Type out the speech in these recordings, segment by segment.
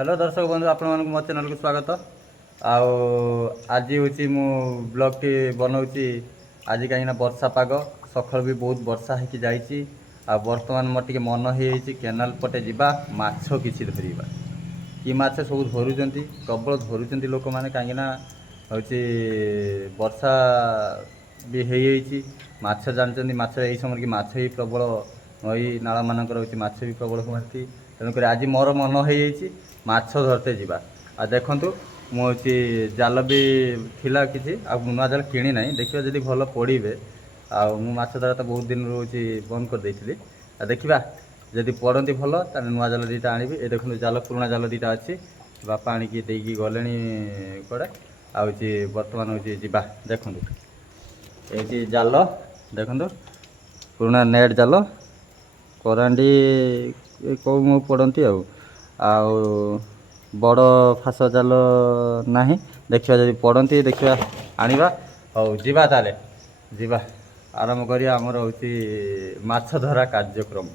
Hello दर्शक बंधु आपण मो चैनल को स्वागत। आज हूँ मु ब्लॉग टी बनाऊँगी। आज कहीं वर्षा पाग सकाल भी बहुत वर्षा होकि जाइए। बर्तमान मोर टे मन हो केनाल पटे जावा माछ किसी धरवा कि माछ सब धरुंच प्रबल धरुंच लोक मैंने कहीं हूँ वर्षा भी हो माछ जानते माछ यही समय कि माछ भी प्रबल नई नाल मानकर माछ भी प्रबल हुआ। तेणुक आज मोर मन हो माछ धरते जावा। देखु मुझे जाल भी थिला किसी नुआ जाल किणी ना देखा जब भल पड़े माछ धरा तो बहुत दिन रोच बंद कर देती। देखा जदि पड़ती भल तो नुआ जाल दीटा आनी। ये देखो जाल पुराणा जाल दीटा अच्छी बापा आणिकी देकी गले कड़े आँची बर्तमान हूँ जा देखु ये जाल देखु पुराणा नेट जाल करांडी कौ पड़ती बड़ फास जाल ना देखा जब पड़ती देखा आनिबा हौ जीवा ताले जीवा आरंभ करिया हमर होची माछ धरा कार्यक्रम।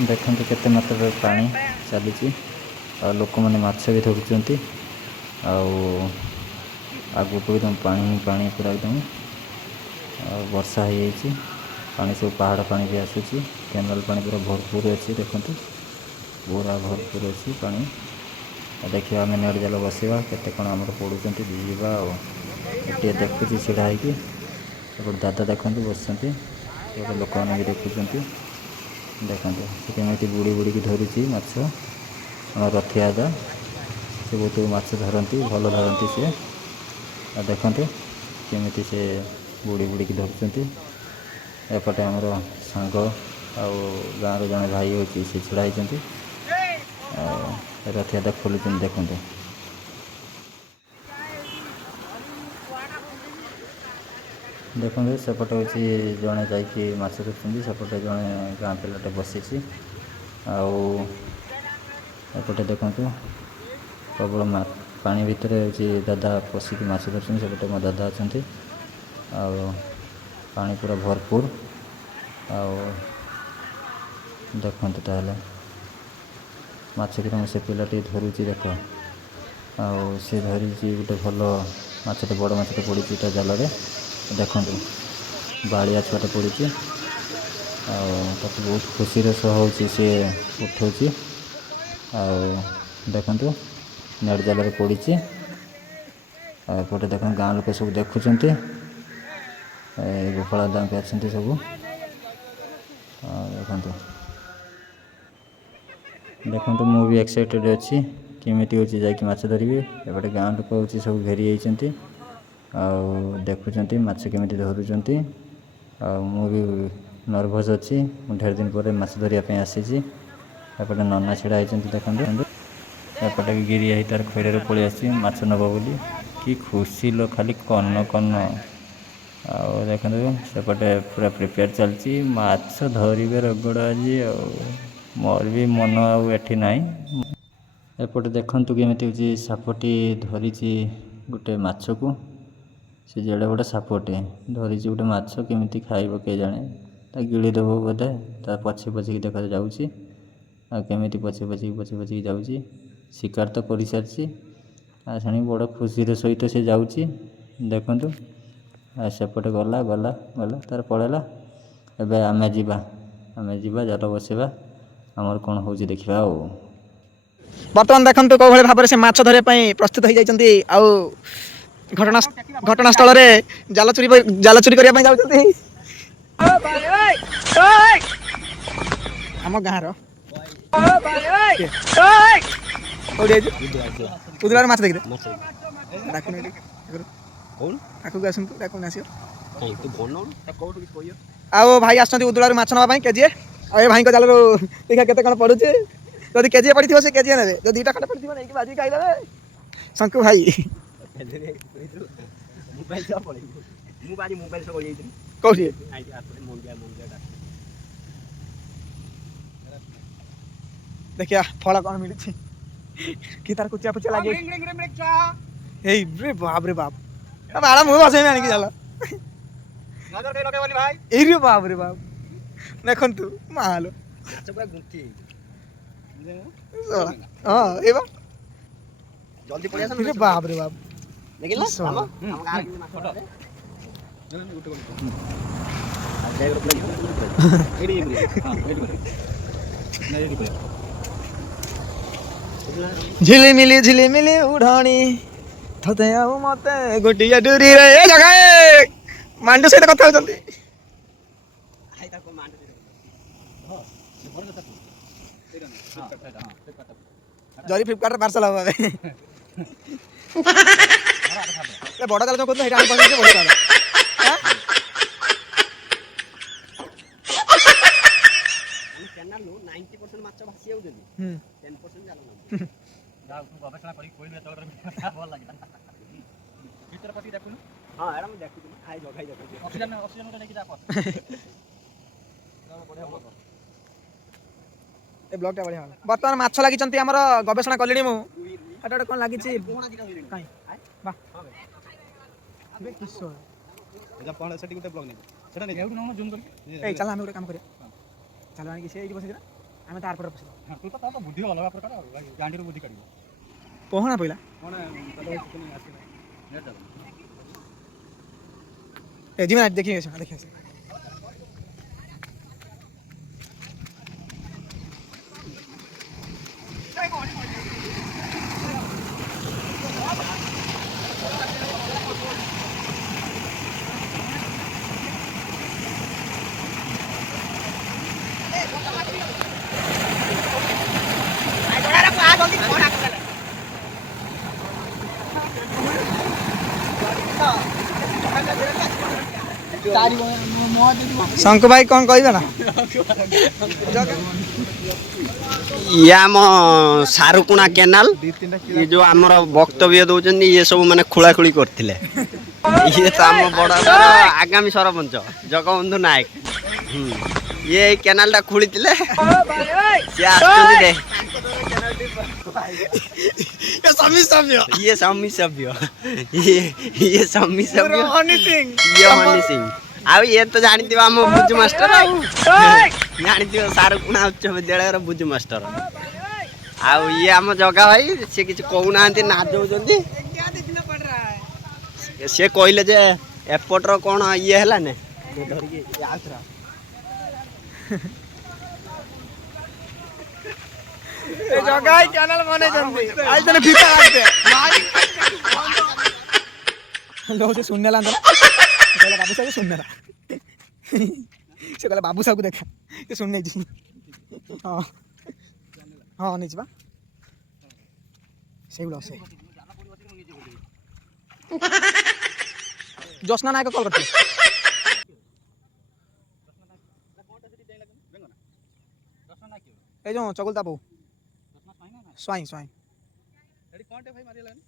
देखते केते मात्रा पानी चली लोक मैंने माछ भी धरुंच आगू को एकदम पानी पानी पूरा एकदम वर्षा हो पानी सब पहाड़ पानी भी आसूसी केनाल पानी पूरा भरपूर अच्छी देखो पूरा भरपूर अच्छी पानी। देखिए आम नेट जाल बसवा केते कौन आमर पड़ुंट जीवा गोटे देखुची छिड़ा हो दादा देखते बस लोक मैंने भी देखुं देखते से केमी बुड़ी बुड़ी धरुची माछ रथिया दा से बहुत माछ धरती भल धरती से देखते केमी से बुड़ी बुड़ी धरुंच। एपटे आमर सांग गाँव जड़े भाई हो छिड़ा होती रथिया दा खोलुं देखते देखते सेपटे हूँ जड़े जाछ धरुंच सेपटे जड़े गाँ पिलाटे बसी एपटे देखु प्रबल पानी भितर दादा पशिकी माछ धरते सेपटे मो दादा अच्छा पानी पूरा भरपूर देखते ताले माछ कि से पिलाटी धरुची देख से धरी गोटे भल मछटे बड़ मछटे पड़ी जाल देखु बाड़िया छुआटे पड़ी बहुत खुशी सह सी उठा देखु नेट जाल पड़ी एपटे देख गाँ लोक सब देखुंट गोपाल दाम के अच्छा सब देखते देखते मुझे एक्साइटेड अच्छी केमी हूँ जाछ धरवी एपटे गाँ लोक हूँ सब घेरी जाती देखुंट माछ केमी धरुंच भी नर्भस अच्छी ढेर दिन पर माछ धरिया आसी एपटे नना छिड़ा होती देखते एपटे गिरी तार खैर पलि आसी माछ नब बोली कि खुशी लो खाली कन्न कन्न देखते सेपटे पूरा प्रिपेयर चलती माछ धरवे रगड़ आज मोर भी मन आठी ना। एपटे देखु केमी हूँ सापटी धरी गोटे माछ को से जेड़े गोटे सापटे धरी गोटे माछ केमी खाइब के जाने गिड़ी देव बोधे पछे पछे देखा जाऊँगी केमी पछे पछे जाऊँगी शिकार तो कर सारी आसानी बड़ खुशी सहित से जाऊँगी देखु सेपटे गला गला गला तार पड़ेगा एवं आम जा जाल बसवा आमर कौन हो देखा। बर्तमान देखते कौ भाई भाव से माछ धरने प्रस्तुत हो जाती घटनास्थल जाल चोरी करने जाऊँगी आम गाँव उदुला माछ देखते आओ भाई आस उदुला माछ नापी केजी आ भाई जाल देखा के पड़ू जदि केजी पड़ी से केजी ने जो दुटा खंडे पड़ी नहीं बाजी खाईदे शंकु भाई कौटी ଦେଖିଆ ଫଳ କ'ଣ ମିଳୁଛି କି ତାର କୁଚିଆ ପୁଚିଆ ଲାଗେ ଏଇ ରେ ବାପ ରେ ବାପ ବାଳ ମୁଁ ବସେଇବି ଆଣିକି ଚାଲ ଏଇ ରେ ବାପ ଦେଖନ୍ତୁ ମାଲୋ ହଁ ଏଇ ବା ଜଲ୍ଦି ପଳେଇ ଆସ ରେ ବାପ ଦେଖିଲ ଝିଲିମିଲି ଉଢ଼ାଣି ତତେ ଆଉ ମତେ ଗୋଟିଏ ଡୁରି ରେ ଜଗା ମାଣ୍ଡୁ ସହିତ କଥା ହଉଛନ୍ତି ଜରି ଫ୍ଲିପକାର୍ଟରେ ପାର୍ସଲ ହବ ଏବେ ବଡ଼ ଚାଲ କହୁଥିଲେ ସେଇଟା ଆମେ କହିଲେ ବଡ଼ ଚାଲ କେନାଲରୁ 90% ମାଛ ଭାସି ଯାଉଛନ୍ତି 10% ଜାଲ ନାଗୁଛି ଯାହା ତୁ ଗବେଷଣା କରିକି କହିଲୁ ଏତେବେଳେ ଭଲ ଲାଗିଲା ଭିତରେ ପଶିକି ଦେଖୁନୁ ହଁ ଏଟା ମୁଁ ଦେଖୁଛି ଖାଇ ଦେଖୁଛି ଅକ୍ସିଜେନ ଗୋଟେ ନେଇକି ଯା ପଛ ବଢ଼ିଆ ହବ ଏ ବ୍ଲଗଟା ବଢ଼ିଆ ହେଲା ବର୍ତ୍ତମାନ ମାଛ ଲାଗିଛନ୍ତି ଆମର ଗବେଷଣା କଲିଣି ମୁଁ ଏଟା ଗୋଟେ କ'ଣ ଲାଗିଛି କାଇଁ ବା ସେଠି ଗୋଟେ ବ୍ଲଗ ନେବି ସେଟା ନେଇ ଏଇଠୁ ନମ ଜୁମ୍ କରିକି ଏଇ ଚାଲ ଆମେ ଗୋଟେ କାମ କରିବା ଚାଲ ଆଣିକି ସେ ଏଇଠି ବସିଥିଲା ଆମେ ତାର ପରେ ବସିବା ତୁ ତ ତାର ବୁଦ୍ଧି ଅଲଗା ପ୍ରକାର ଆଉ ଗାଣ୍ଡିରୁ ବୁଦ୍ଧି କାଢ଼ିବ ପହଣା ପଇଲା ଏ ଯିବା ଦେଖି ଆସ ଶଙ୍କୁ ଭାଇ କ'ଣ କହିବେ ନା ଇଏ ଆମ ସାରୁକୁଣା କେନାଲ ଇଏ ଯୋଉ ଆମର ବକ୍ତବ୍ୟ ଦଉଛନ୍ତି ଇଏ ସବୁ ମାନେ ଖୋଳାଖୋଳି କରିଥିଲେ ଇଏ ତ ଆମ ବଡ଼ ଆଗାମୀ ସରପଞ୍ଚ ଜଗବନ୍ଧୁ ନାୟକ ଇଏ ଏଇ କେନାଲଟା ଖୋଳିଥିଲେ ସିଏ ଆସୁଛନ୍ତି ଇଏ ସମୀ ସଭ୍ୟ ଇଏ ସମୀ ସଭ୍ୟ ଇଏ ହନି ସିଂ ଆଉ ଇଏ ତ ଜାଣିଥିବ ଆମ ବୁଜୁ ମାଷ୍ଟର ଆଉ ଜାଣିଥିବ ସାରୁକୁଣା ଉଚ୍ଚ ବିଦ୍ୟାଳୟର ବୁଜୁ ମାଷ୍ଟର ଆଉ ଇଏ ଆମ ଜଗା ଭାଇ ସିଏ କିଛି କହୁନାହାନ୍ତି ନାଚଉଛନ୍ତି ସିଏ କହିଲେ ଯେ ଏପଟର କ'ଣ ଇଏ ହେଲାନି ଧରିକି ଜଗା ଚ୍ୟାନେଲ ବନେଇଛନ୍ତି ଆଇଛନ୍ତି ଫିତା କାଟତେ ଲୋ ସେ ଶୁଣିଲା କହିଲା ବାବୁ ସାହୁ ଶୁଣିଲା ସେ କହିଲା ବାବୁ ସାହୁ ଦେଖା ସେ ଶୁଣି ନେଇଛି ହଁ ହଁ ନେଇଛି ବା ସେଇଗୁଡ଼ା ସେ ଜ୍ୟୋତ୍ସ୍ନା ନାୟକ କଲ୍ କରିଥିଲେ এই যে চকুলতা বউ স্বাଇଁ স্বাଇଁ ଏଠି କ'ଣଟେ ଭାଇ ମାରିଗଲାନି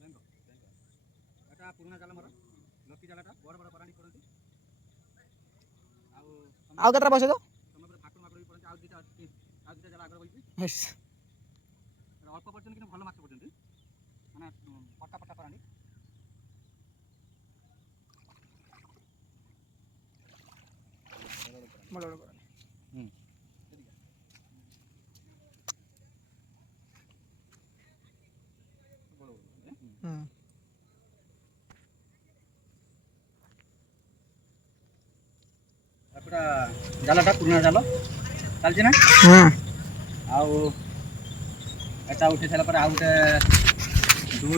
ବେଙ୍ଗ ଏଟା ପୁରୁଣା ଜାଲ ମର ଲକି ଜାଲଟା ବଡ଼ ବଡ଼ କରାଣ୍ଡି କରନ୍ତି ଆଉ କେତେଟା ବସେଇ ଦો ତମେ ଭାକୁର ମାକୁର ବି କରନ୍ତି ଆଉ ଦୁଇଟା ଜାଲ ଆଗରେ ବଇଛି ଅଳ୍ପ ପର୍ଯ୍ୟନ୍ତ କିନ୍ତୁ ଭଲ ମାଛ ପର୍ଯ୍ୟନ୍ତ ମାନେ ପଟା ପଟା କରାଣ୍ଡି ବଡ଼ ବଡ଼ କରାଣ୍ଡି ପୁରା ଜାଲଟା ପୁରୁଣା ଜାଲ ଚାଲିଛି ନା ଆଉ ଏଟା ଉଠେଇ ସାରିଲା ପରେ ଆଉ ଗୋଟେ 2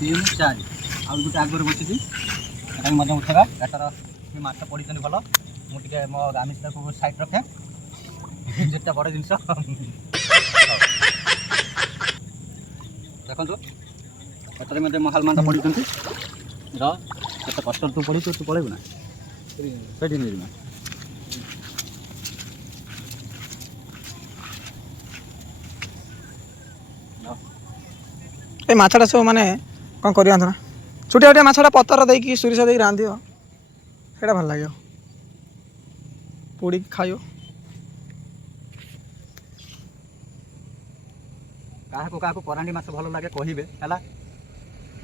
3 4 ଆଉ ଗୋଟେ ଆଗରେ ବସିଛି ଏଟା ବି ମଧ୍ୟ ଉଠେଇବା ଏଟାର ମାଛ ପଡ଼ିଛନ୍ତି ଭଲ ମୁଁ ଟିକେ ମୋ ଗାମିଷଟାକୁ ସାଇଡ଼୍ ରଖେ ଯେତେ ବଡ଼ ଜିନିଷ ଦେଖନ୍ତୁ ଏଠାରେ ମଧ୍ୟ ମହାଲ ମାଛ ପଡ଼ିଛନ୍ତି କେତେ କଷ୍ଟରେ ତୁ ପଡ଼ିଛୁ ତୁ ପଳେଇବୁ ନା ସେଇଠି ନେଇଯିବୁ ନା এই মাছটা ସବୁ ମାନେ କ'ଣ କରିବା ନା ଛୋଟିଆ ଛୋଟିଆ ମାଛଟା ପତର ଦେଇକି ସୋରିଷ ଦେଇକି ରାନ୍ଧିବ ସେଇଟା ଭଲ ଲାଗିବ ପୋଡ଼ିକି ଖାଇବ କାହାକୁ କାହାକୁ କରାଣ୍ଡି ମାଛ ଭଲ ଲାଗେ କହିବେ ହେଲା।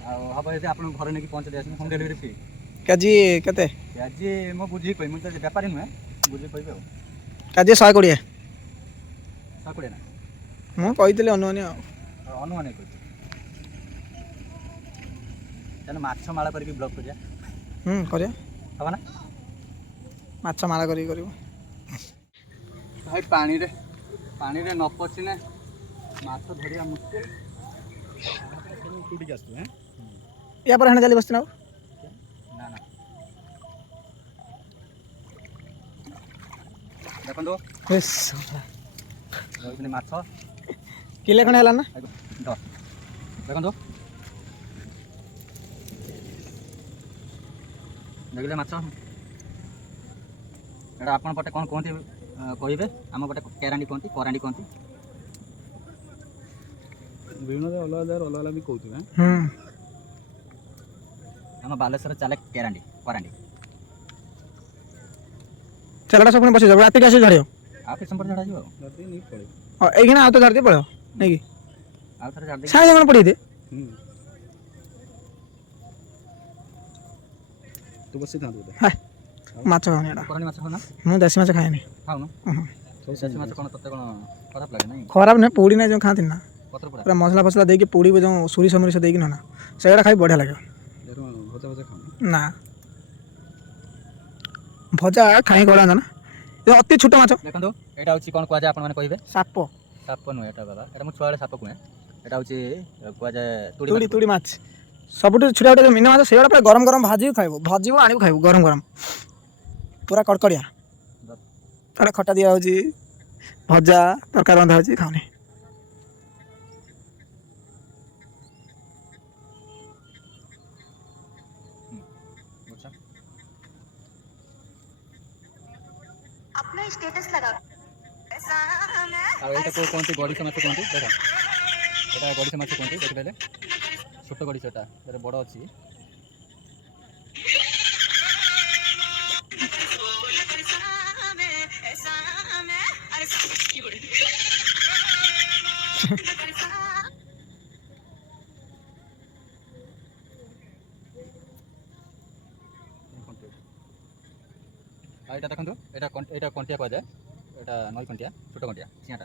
ଆଉ ହବ ଯଦି ଆପଣଙ୍କ ଘରେ ନେଇକି ପହଞ୍ଚେଇ ଦେଇଆସିବେ, ହୋମ୍ ଡେଲିଭରି ଫ୍ରି। କେଜି କେତେ? ଆଜି ମୁଁ ବୁଝିକି କହିବି, ମୁଁ ତ ବେପାରୀ ନୁହେଁ, ବୁଝିକି କହିବି ଆଉ। କେଜି 120। 120 ନା? ମୁଁ କହିଥିଲି ଅନୁମାନି ଆଉ। ଅନୁମାନ କହିଛି ତାହେଲେ ମାଛ ମାଳ କରିକି ବ୍ଲକ୍ କରିବା। କରିବା। ହବ ନା? ମାଛ ମାଳ କରିକି କରିବୁ। ଭାଇ ପାଣିରେ ନ ପଶିଲେ ମାଛ ଧରିବା ମୁସ୍କିଲ। କୋଉଠିକି ଆସୁଛୁ? ୟା ପରେ ହେଣେ ଚାଲି ବସିଛି ନା ଆଉ। ନା ନା ଦେଖନ୍ତୁ ରହିଛନ୍ତି ମାଛ କିଲେ ଖଣ୍ଡେ ହେଲା ନା? ଦେଖନ୍ତୁ ଦେଖିଲେ ମାଛ। ଏଇଟା ଆପଣ ପଟେ କ'ଣ କୁହନ୍ତି କହିବେ? ଆମ ପଟେ କେରାଣ୍ଡି କୁହନ୍ତି, କରାଣ୍ଡି କୁହନ୍ତି। ବିଭିନ୍ନ ଅଲଗା ଜାଗାରେ ଅଲଗା ଅଲଗା ବି କହୁଥିବେ। ଆମ ବାଲେଶ୍ୱରରେ ଚାଲେ କେରାଣ୍ଡି, କରାଣ୍ଡି। ଚାଲଟା ସବୁ ପୁଣି ବସିଯାଉ, ରାତିକି ଆସିକି ଧରିବ। ଆଉ କିଛି ସମୟ ପରେ ଛଡ଼ାଯିବ ଆଉ। ନେଇକି ପଳେଇବ। ହଁ ଏଇଖିଣା ଆଉ ତ ଧରିଦେଇ ପଳେଇବ ନେଇକି। ଆଉ ଥରେ ଛାଡ଼ି ଦେଇକି ସାଙ୍ଗେ ସାଙ୍ଗେ ପଠେଇ ଦେ। ତୁ ବସିଥାନ୍ତୁ ବୋଧେ। ମାଛ ଖାଉନି ଏଇଟା। କରାଣ୍ଡି ମାଛ ଖାଉନା? ମୁଁ ଦେଶୀ ମାଛ ଖାଏନି। ଖାଉନୁ? ଦେଶୀ ମାଛ କ'ଣ ତତେ କ'ଣ ଖରାପ ଲାଗେ? ନାହିଁ ଖରାପ ନୁହେଁ, ପୋଡ଼ି ନାହିଁ ଯେଉଁ ଖାଆନ୍ତି ନା ପତ୍ର ପୋଡ଼ା। ପୁରା ମସଲା ଫସଲା ଦେଇକି ପୋଡ଼ିବ, ଯେଉଁ ସୋରିଷ ମରିଷ ଦେଇକି ନା ସେଇଟା ଖାଇ ବଢ଼ିଆ ଲାଗିବ। ଭଜା ଭଜା ଖାଉନୁ? ନା ଭଜା ଖାଇ ଗଳା ନା ଏ ଅତି ଛୋଟ ମାଛ। ଦେଖନ୍ତୁ ଏଇଟା ହେଉଛି କ'ଣ କୁହାଯାଏ ଆପଣମାନେ କହିବେ? ସାପ। ସାପ ନୁହେଁ ଏଇଟା ବାବା, ଏଇଟା ମୁଁ ଛୁଆବେଳେ ସାପ କୁହେ। ଏଇଟା ହେଉଛି କୁହାଯାଏ ତୁଡ଼ି ମାଛ। ସବୁଠୁ ଛୋଟ ଗୋଟେ ମିନା ମାଛ, ସେଇଗୁଡ଼ା ପୁରା ଗରମ ଗରମ ଭାଜିକି ଖାଇବୁ, ଭାଜିବୁ ଆଣିବୁ ଖାଇବୁ ଗରମ ଗରମ ପୁରା କଡ଼କଡ଼ିଆ। ତାର ଖଟା ଦିଆ ହେଉଛି, ଭଜା ତରକାରୀ ରନ୍ଧା ହେଉଛି, ଖାଉନି। अपना स्टेटस लगा ଆଉ ଏଇଟା କେଉଁ କୁହନ୍ତି? ଗଡ଼ିଶ ମାଛ କୁହନ୍ତି। ଦେଖ ଏଇଟା ଗଡ଼ିଶ ମାଛ କୁହନ୍ତି। ଦେଖିଦେଲେ ଛୋଟ ଗଡ଼ିଶ, ଏଟା ବଡ଼ ଅଛି। ଆଉ ଏଇଟା ଦେଖନ୍ତୁ, ଏଇଟା କଣ୍ଟିଆ କୁହାଯାଏ। ଏଇଟା ନଈ କଣ୍ଟିଆ, ଛୋଟ କଣ୍ଟିଆ, ଚିଆଁଟା।